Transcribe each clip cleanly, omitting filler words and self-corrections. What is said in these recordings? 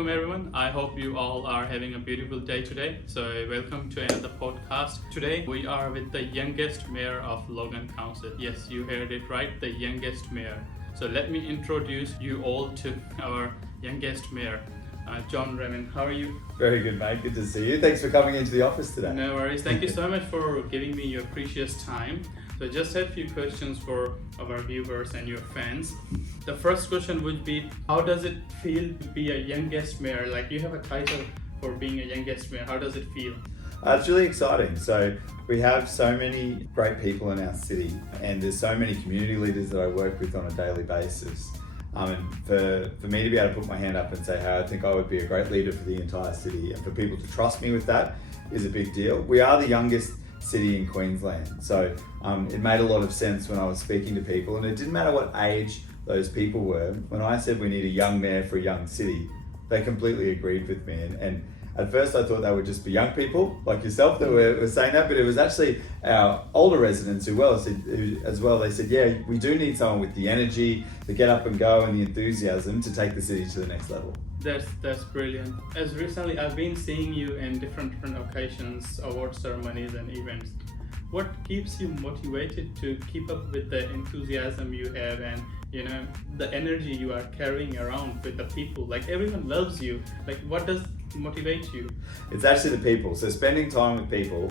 Assalamualaikum everyone. I hope you all are having a beautiful day today. So welcome to another podcast. Today we are with the youngest mayor of Logan Council. Yes, you heard it right, the youngest mayor. So let me introduce you all to our youngest mayor, John Raymond. How are you? Very good, mate. Good to see you. Thanks for coming into the office today. No worries. Thank you so much for giving me your precious time. So just have a few questions for our viewers and your fans. The first question would be, how does it feel to be a youngest mayor? Like, you have a title for being a youngest mayor. How does it feel? It's really exciting. So we have so many great people in our city, and there's so many community leaders that I work with on a daily basis. And for me to be able to put my hand up and say, hey, I think I would be a great leader for the entire city, and for people to trust me with that is a big deal. We are the youngest city in Queensland, so it made a lot of sense when I was speaking to people, and it didn't matter what age those people were. When I said we need a young mayor for a young city, they completely agreed with me, and at first I thought they would just be young people like yourself that were saying that, but it was actually our older residents as well. They said, yeah, we do need someone with the energy, the get up and go and the enthusiasm to take the city to the next level. That's brilliant. As recently I've been seeing you in different occasions, award ceremonies and events. What keeps you motivated to keep up with the enthusiasm you have and the energy you are carrying around with the people? Like, everyone loves you. Like, what does motivate you? It's actually the people. So spending time with people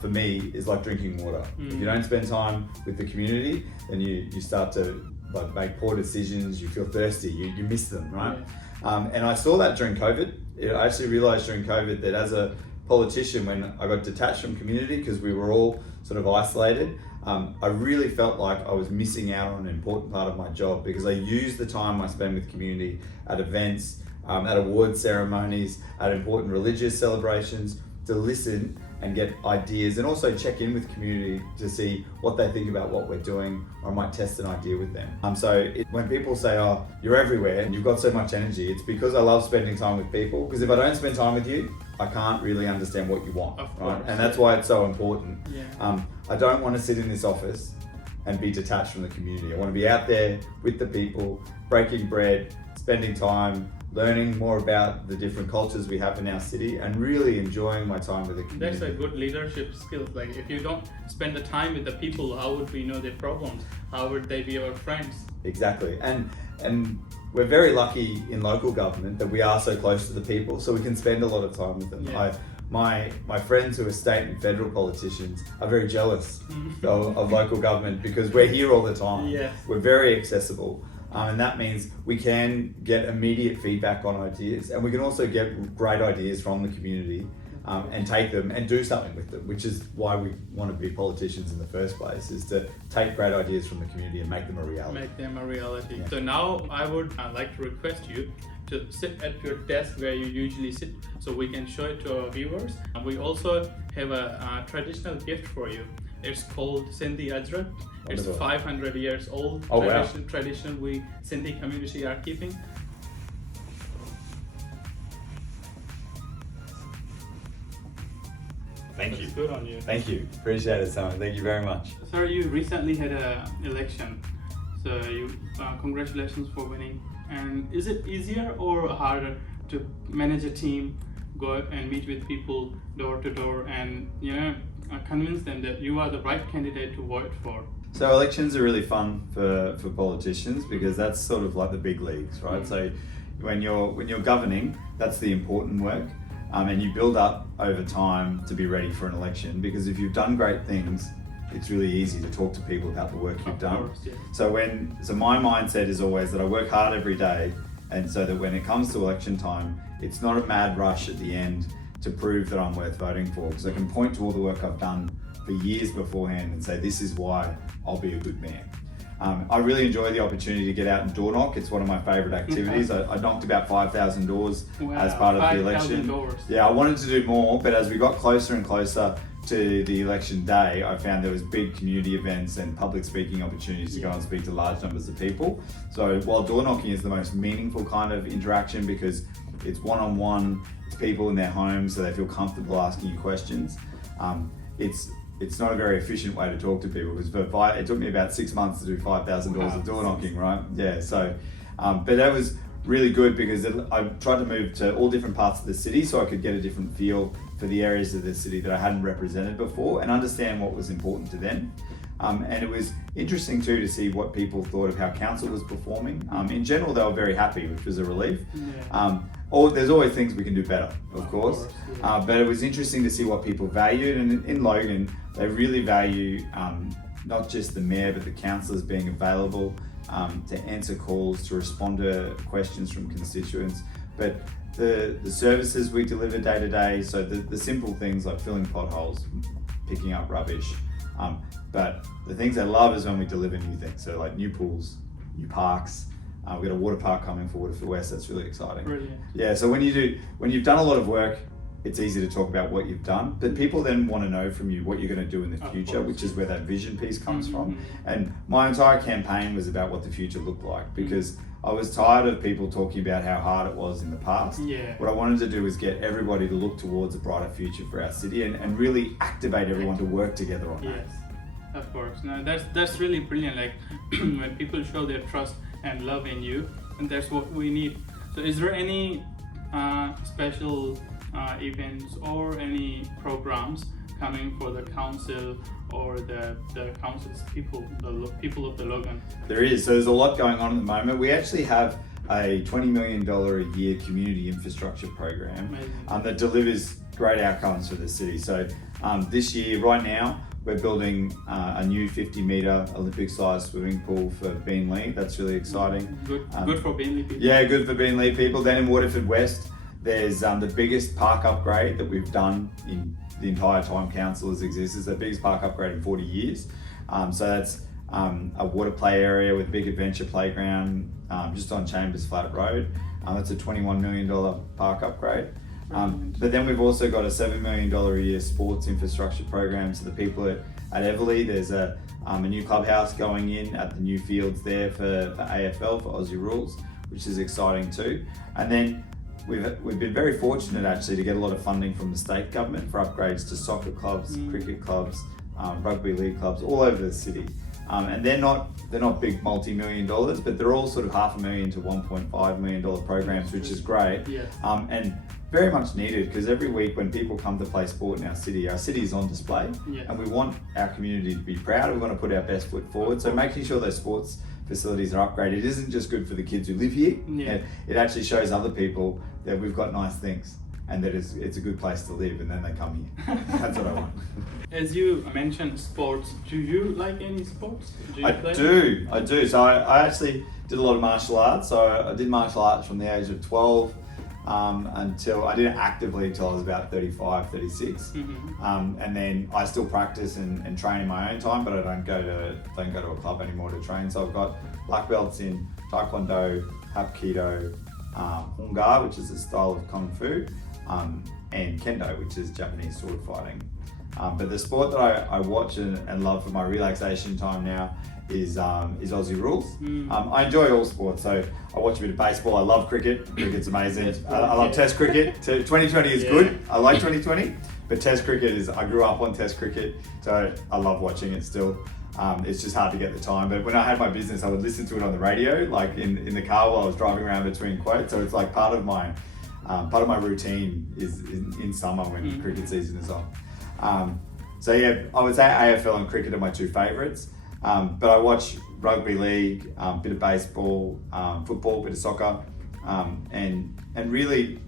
for me is like drinking water. If you don't spend time with the community, then you start to make poor decisions, you feel thirsty, you miss them, right? Yeah. And I saw that during COVID. I actually realized during COVID that as a politician, when I got detached from community because we were all sort of isolated, I really felt like I was missing out on an important part of my job, because I used the time I spend with community at events, at award ceremonies, at important religious celebrations, to listen and get ideas, and also check in with community to see what they think about what we're doing, or I might test an idea with them. When people say, oh, you're everywhere and you've got so much energy, it's because I love spending time with people, because if I don't spend time with you, I can't really understand what you want, right? And that's why it's so important. Yeah. I don't want to sit in this office and be detached from the community. I want to be out there with the people, breaking bread, spending time, learning more about the different cultures we have in our city, and really enjoying my time with the community. That's a good leadership skill. Like, if you don't spend the time with the people, how would we know their problems? How would they be our friends? Exactly. And we're very lucky in local government that we are so close to the people, so we can spend a lot of time with them. Yeah. My friends who are state and federal politicians are very jealous of local government, because we're here all the time. Yeah. We're very accessible. And that means we can get immediate feedback on ideas, and we can also get great ideas from the community and take them and do something with them, which is why we want to be politicians in the first place, is to take great ideas from the community and make them a reality. Make them a reality. Yeah. So now I would like to request you to sit at your desk where you usually sit, so we can show it to our viewers. And we also have a traditional gift for you. It's called Sindhi Ajrak. It's 500 years old tradition we Sindhi community are keeping. Thank you. It's good on you. Thank you. Appreciate it, Simon. Thank you very much. Sir, you recently had an election, so congratulations for winning. And is it easier or harder to manage a team, go and meet with people door to door, and convince them that you are the right candidate to vote for? So elections are really fun for politicians, because that's sort of like the big leagues, right? So when you're governing, that's the important work, and you build up over time to be ready for an election, because if you've done great things, it's really easy to talk to people about the work you've done. Course, yeah. So my mindset is always that I work hard every day, and so that when it comes to election time, it's not a mad rush at the end to prove that I'm worth voting for, because I can point to all the work I've done for years beforehand and say, this is why I'll be a good mayor. I really enjoy the opportunity to get out and door knock. It's one of my favourite activities. I knocked about 5,000 doors as part of the election. Doors. Yeah, I wanted to do more, but as we got closer and closer to the election day, I found there was big community events and public speaking opportunities to go and speak to large numbers of people. So while door knocking is the most meaningful kind of interaction, because it's one-on-one, it's people in their homes, so they feel comfortable asking you questions. It's not a very efficient way to talk to people, because it took me about 6 months to do 5,000 doors of door knocking, right? Yeah, so, but that was really good because I tried to move to all different parts of the city so I could get a different feel for the areas of the city that I hadn't represented before and understand what was important to them. And it was interesting too to see what people thought of how council was performing. In general, they were very happy, which was a relief. Yeah. There's always things we can do better, of course. Yeah. But it was interesting to see what people valued. And in Logan, they really value not just the mayor, but the councillors being available to answer calls, to respond to questions from constituents. But the services we deliver day to day, so the simple things like filling potholes, picking up rubbish. But the things I love is when we deliver new things. So like new pools, new parks. We've got a water park coming for Waterford West. That's really exciting. Brilliant. Yeah. So when you've done a lot of work, it's easy to talk about what you've done, but people then want to know from you what you're going to do in the future, which is where that vision piece comes from. And my entire campaign was about what the future looked like because I was tired of people talking about how hard it was in the past. Yeah. What I wanted to do was get everybody to look towards a brighter future for our city and really activate everyone to work together on that. Yes, of course. No, that's really brilliant. Like when people show their trust and love in you, and that's what we need. So, is there any special events or any programs coming for the council or the council's people, the people of the Logan? There is. So there's a lot going on at the moment. We actually have a $20 million a year community infrastructure program that delivers great outcomes for the city. So this year, right now, we're building a new 50-metre Olympic-sized swimming pool for Beenleigh. That's really exciting. Good for Beenleigh people. Yeah, good for Beenleigh people. Then in Waterford West, there's the biggest park upgrade that we've done in the entire time council has existed. It's the biggest park upgrade in 40 years. So that's a water play area with a big adventure playground just on Chambers Flat Road. That's a $21 million park upgrade. But then we've also got a $7 million a year sports infrastructure program. So the people at Everleigh, there's a new clubhouse going in at the new fields there for AFL, for Aussie Rules, which is exciting too. And then we've been very fortunate actually to get a lot of funding from the state government for upgrades to soccer clubs, cricket clubs, rugby league clubs all over the city. And they're not big multi-million dollars, but they're all sort of $500,000 to $1.5 million programs, which is great. Yes. And very much needed because every week when people come to play sport in our city is on display. Yes. And we want our community to be proud. We want to put our best foot forward. So making sure those sports facilities are upgraded isn't just good for the kids who live here. Yeah. It actually shows other people that we've got nice things and that it's a good place to live, and then they come here. That's what I want. As you mentioned sports, do you like any sports? I do. So I actually did a lot of martial arts. So I did martial arts from the age of 12 until I did it actively until I was about 35, 36. And then I still practice and train in my own time, but I don't go to a club anymore to train. So I've got black belts in Taekwondo, Hapkido, Hungar, which is a style of Kung Fu, and Kendo, which is Japanese sword fighting. But the sport that I watch and love for my relaxation time now is Aussie Rules. I enjoy all sports, so I watch a bit of baseball. I love cricket. Cricket's amazing. I love Test cricket. 2020 is good. I like 2020, but Test cricket I grew up on Test cricket, so I love watching it still. It's just hard to get the time. But when I had my business, I would listen to it on the radio, like in the car while I was driving around between quotes. So it's like part of my routine is in summer when cricket season is on. So yeah, I would say AFL and cricket are my two favourites. But I watch rugby league, bit of baseball, football, bit of soccer, and really,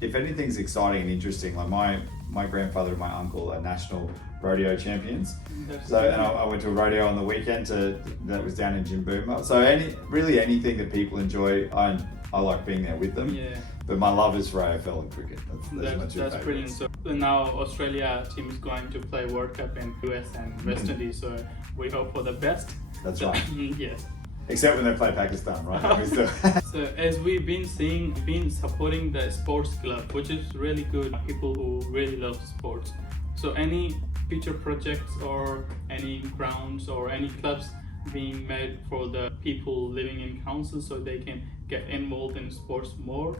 if anything's exciting and interesting, like my grandfather and my uncle are national rodeo champions. And I went to a rodeo on the weekend that was down in Jimbooma. So anything that people enjoy, I like being there with them. Yeah. But my love is for AFL and cricket. That's brilliant. So now Australia team is going to play World Cup in US and West Indies. So we hope for the best. That's right. Yes. Except when they play Pakistan, right? So as we've been supporting the sports club, which is really good. People who really love sports. So any future projects or any grounds or any clubs being made for the people living in council so they can get involved in sports more?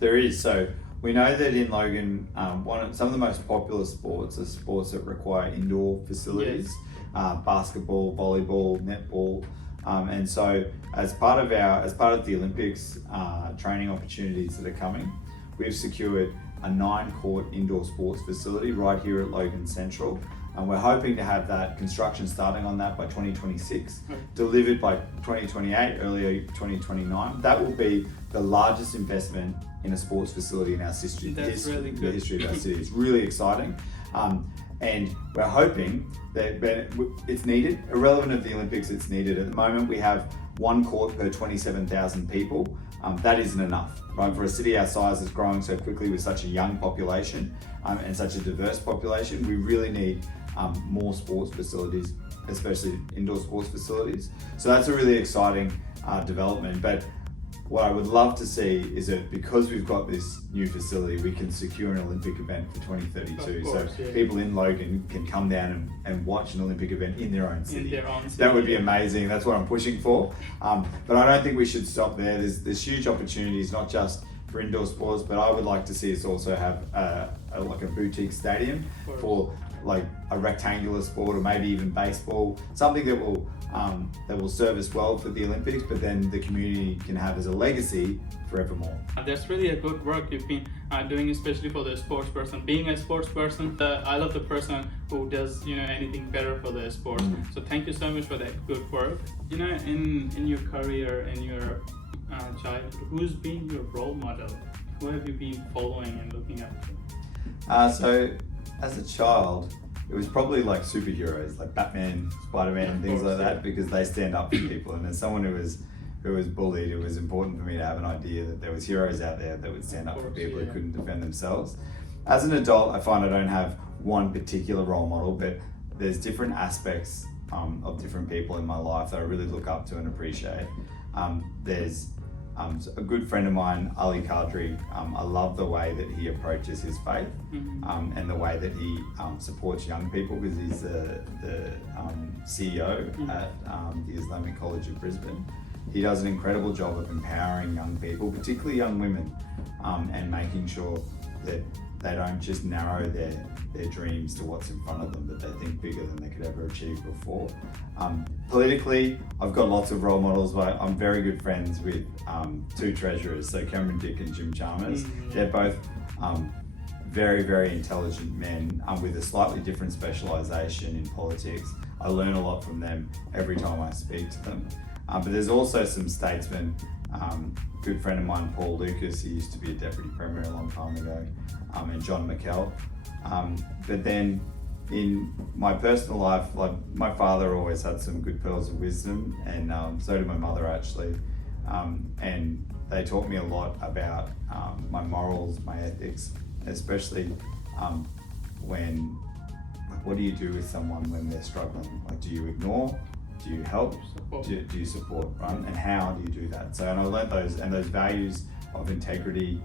There is. So we know that in Logan, some of the most popular sports are sports that require indoor facilities. Basketball, volleyball, netball. And so as part of the Olympics training opportunities that are coming, we've secured a 9-court indoor sports facility right here at Logan Central. And we're hoping to have that construction starting on that by 2026, delivered by 2028, earlier 2029. That will be the largest investment in a sports facility in our history. That's really good. The history of our city. It's really exciting. And we're hoping that it's needed. Irrelevant of the Olympics, it's needed. At the moment, we have 1 court per 27,000 people. That isn't enough, right? For a city our size that's growing so quickly with such a young population and such a diverse population, we really need more sports facilities, especially indoor sports facilities. So that's a really exciting development. But what I would love to see is that because we've got this new facility, we can secure an Olympic event for 2032. Course, so yeah. people in Logan can come down and watch an Olympic event in their own city. That would be amazing. That's what I'm pushing for. But I don't think we should stop there. There's huge opportunities, not just for indoor sports, but I would like to see us also have like a boutique stadium for like a rectangular sport, or maybe even baseball, something that will serve us well for the Olympics, but then the community can have as a legacy forevermore. That's really a good work you've been doing, especially for the sports person. Being a sports person, I love the person who does anything better for the sport. So thank you so much for that good work. In your career, in your childhood, who's been your role model? Who have you been following and looking up to? So as a child, it was probably like superheroes, like Batman, Spider-Man, and things like that, because they stand up for people. And as someone who was bullied, it was important for me to have an idea that there was heroes out there that would stand up for people who couldn't defend themselves. As an adult, I find I don't have one particular role model, but there's different aspects of different people in my life that I really look up to and appreciate. There's a good friend of mine, Ali Kadri. I love the way that he approaches his faith and the way that he supports young people, because he's the CEO at the Islamic College of Brisbane. He does an incredible job of empowering young people, particularly young women, and making sure that they don't just narrow their dreams to what's in front of them, but they think bigger than they could ever achieve before. Politically, I've got lots of role models, but I'm very good friends with 2 treasurers, so Cameron Dick and Jim Chalmers. They're both very, very intelligent men with a slightly different specialisation in politics. I learn a lot from them every time I speak to them. But there's also some statesmen. Good friend of mine, Paul Lucas, he used to be a deputy premier a long time ago, and John McKell. But then in my personal life, like my father always had some good pearls of wisdom, and so did my mother actually. And they taught me a lot about my morals, my ethics, especially when, what do you do with someone when they're struggling? Like, do you ignore? Do you help? Do you support, right? And how do you do that? So, and I learned those values of integrity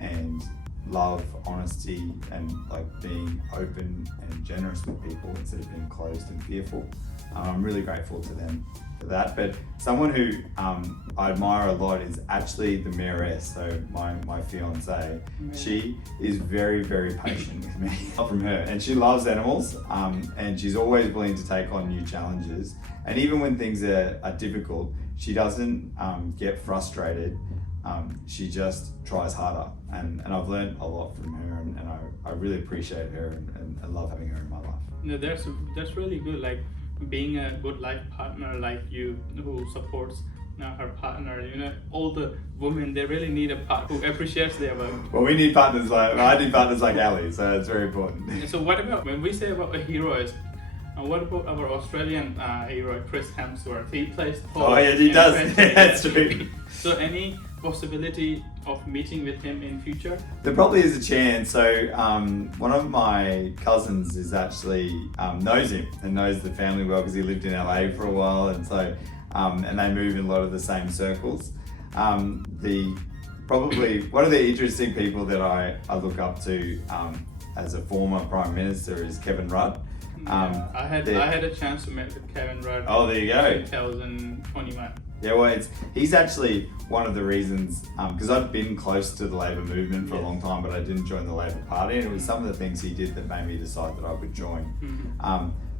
and love, honesty, and like being open and generous with people instead of being closed and fearful. I'm really grateful to them for that. But someone who I admire a lot is actually the mayoress, so my fiance. She is very, very patient with me from her, and she loves animals, and she's always willing to take on new challenges. And even when things are difficult, she doesn't get frustrated. She just tries harder, and I've learned a lot from her, and I really appreciate her and I love having her in my life. No, that's really good. Like being a good life partner like you, who supports her partner. All the women, they really need a partner who appreciates their work. Well, I need partners like Ali, so it's very important. And so what about, when we say about a heroes, what about our Australian hero, Chris Hemsworth? He plays Thor. Oh yeah, he does. That's true. So any possibility of meeting with him in future? There probably is a chance. So one of my cousins is actually knows him and knows the family well, because he lived in LA for a while, and so and they move in a lot of the same circles. Probably one of the interesting people that I look up to as a former Prime Minister is Kevin Rudd. I had a chance to meet with Kevin Rudd. Oh, there you go. In 2021. Yeah, well, he's actually one of the reasons, because I've been close to the Labor movement for a long time, but I didn't join the Labor Party, and it was some of the things he did that made me decide that I would join.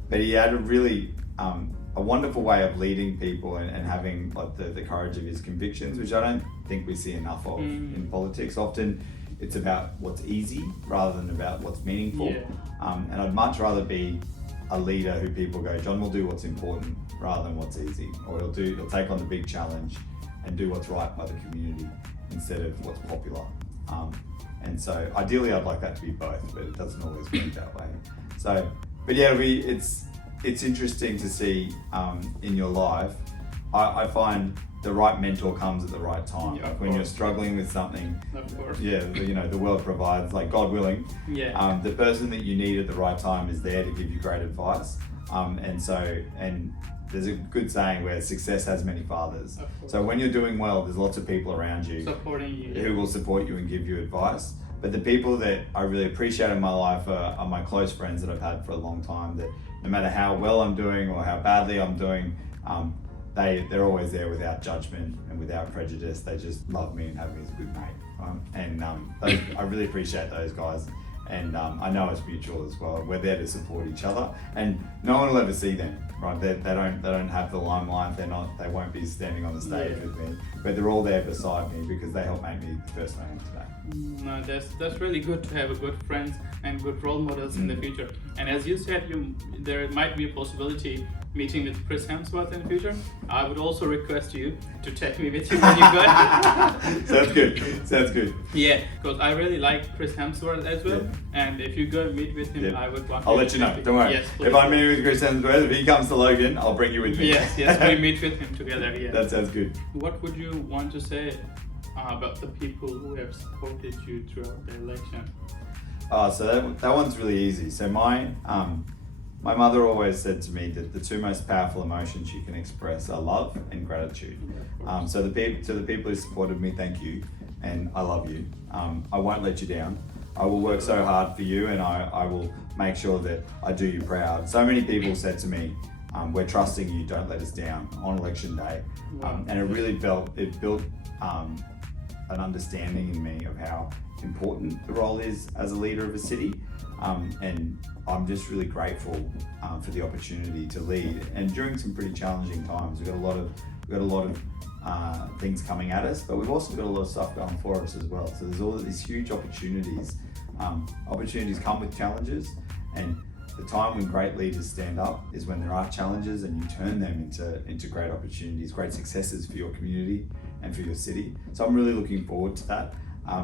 but he had a really a wonderful way of leading people and having like the courage of his convictions, which I don't think we see enough of in politics. Often it's about what's easy rather than about what's meaningful. And I'd much rather be a leader who people go, John will do what's important rather than what's easy, or he'll take on the big challenge and do what's right by the community instead of what's popular. And so ideally I'd like that to be both, but it doesn't always work that way. So, but yeah, it's interesting to see in your life. I find the right mentor comes at the right time. Yeah, like when you're struggling with something, of course. yeah, the world provides, like God willing. Yeah. The person that you need at the right time is there to give you great advice. And there's a good saying where success has many fathers. So when you're doing well, there's lots of people around you Supporting you. who will support you and give you advice. But the people that I really appreciate in my life are my close friends that I've had for a long time, that no matter how well I'm doing or how badly I'm doing, they're always there without judgment and without prejudice. They just love me and have me as a good mate. I really appreciate those guys. And I know it's mutual as well. We're there to support each other, and no one will ever see them, right? They don't have the limelight. They won't be standing on the stage with me, but they're all there beside me because they help make me the person I am today. No, that's really good to have a good friends and good role models in the future. And as you said, there might be a possibility meeting with Chris Hemsworth in the future. I would also request you to take me with you when you go. Sounds good. Yeah, because I really like Chris Hemsworth as well. Yeah. And if you go meet with him, I would want I'll let you know. Don't worry. Yes, please. If I'm meeting with Chris Hemsworth, if he comes to Logan, I'll bring you with me. Yes, we meet with him together. Yeah. That sounds good. What would you want to say about the people who have supported you throughout the election? So that one's really easy. So my mother always said to me that the two most powerful emotions you can express are love and gratitude. So to the people who supported me, thank you, and I love you. I won't let you down. I will work so hard for you, and I will make sure that I do you proud. So many people said to me, we're trusting you, don't let us down on election day. And it really built an understanding in me of how important the role is as a leader of a city. And I'm just really grateful for the opportunity to lead. And during some pretty challenging times, we've got a lot of things coming at us, but we've also got a lot of stuff going for us as well. So there's all of these huge opportunities. Opportunities come with challenges, and the time when great leaders stand up is when there are challenges and you turn them into great opportunities, great successes for your community and for your city. So I'm really looking forward to that. I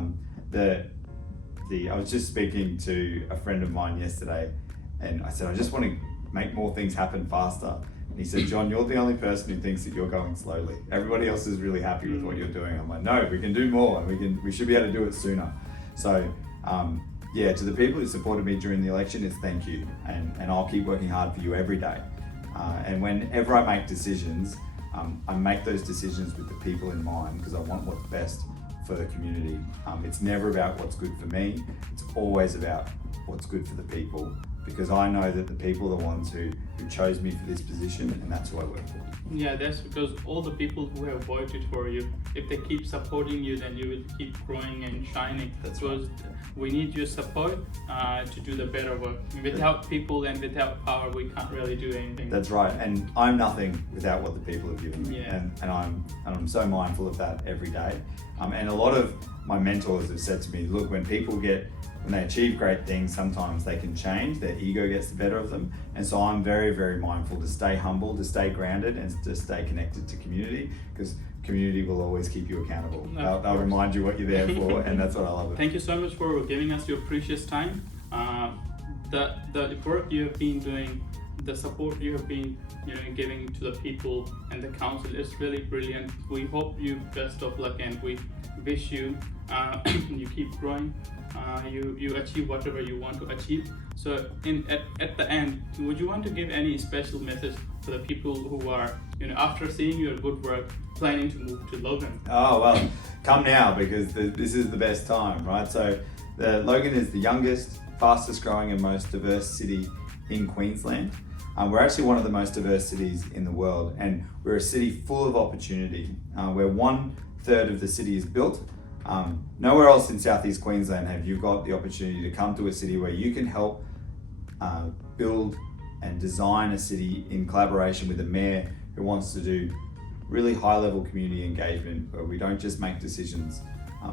was just speaking to a friend of mine yesterday, and I said, I just want to make more things happen faster. And he said, John, you're the only person who thinks that you're going slowly. Everybody else is really happy with what you're doing. I'm like, no, we can do more, and we should be able to do it sooner. So to the people who supported me during the election, it's thank you, and I'll keep working hard for you every day. And whenever I make decisions, I make those decisions with the people in mind because I want what's best for the community. It's never about what's good for me, it's always about what's good for the people, because I know that the people are the ones who chose me for this position, and that's who I work for. Yeah, that's because all the people who have voted for you, if they keep supporting you, then you will keep growing and shining. That's because right. We need your support to do the better work. Without people and without power, we can't really do anything. That's right, and I'm nothing without what the people have given me, Yeah. and I'm so mindful of that every day. And a lot of my mentors have said to me, look, when they achieve great things, sometimes they can change, their ego gets the better of them. And so I'm very, very mindful to stay humble, to stay grounded, and to stay connected to community, because community will always keep you accountable. They'll remind you what you're there for, and that's what I love. Thank you so much for giving us your precious time. The work you have been doing, the support you have been giving to the people and the council is really brilliant. We hope you best of luck, and we wish you you keep growing, you achieve whatever you want to achieve. So at the end, would you want to give any special message to the people who are after seeing your good work planning to move to Logan? Oh well, come now, because this is the best time, right? So Logan is the youngest, fastest growing and most diverse city in Queensland. We're actually one of the most diverse cities in the world, and we're a city full of opportunity, where 1/3 of the city is built. Nowhere else in Southeast Queensland have you got the opportunity to come to a city where you can help build and design a city in collaboration with the mayor who wants to do really high level community engagement where we don't just make decisions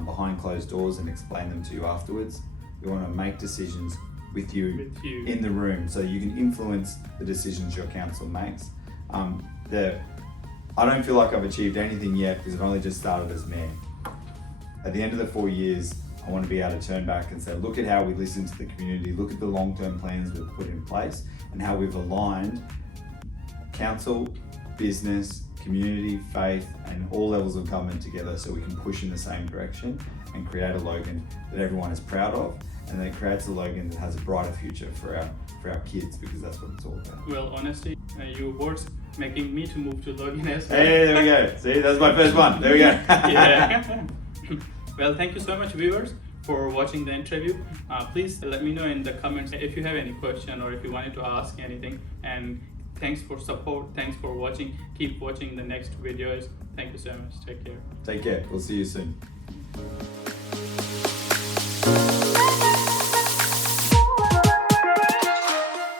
behind closed doors and explain them to you afterwards. We want to make decisions with you in the room so you can influence the decisions your council makes. I don't feel like I've achieved anything yet because I've only just started as mayor. At the end of the 4 years, I want to be able to turn back and say, look at how we listen to the community, look at the long-term plans we've put in place and how we've aligned council, business, community, faith, and all levels of government together so we can push in the same direction and create a Logan that everyone is proud of and that creates a Logan that has a brighter future for our kids, because that's what it's all about. Well, honestly, your words making me to move to Logan as well. Hey, there we go. See, that's my first one. There we go. Yeah. Well, thank you so much, viewers, for watching the interview. Please let me know in the comments if you have any question or if you wanted to ask anything. And thanks for support. Thanks for watching. Keep watching the next videos. Thank you so much. Take care. Take care. We'll see you soon.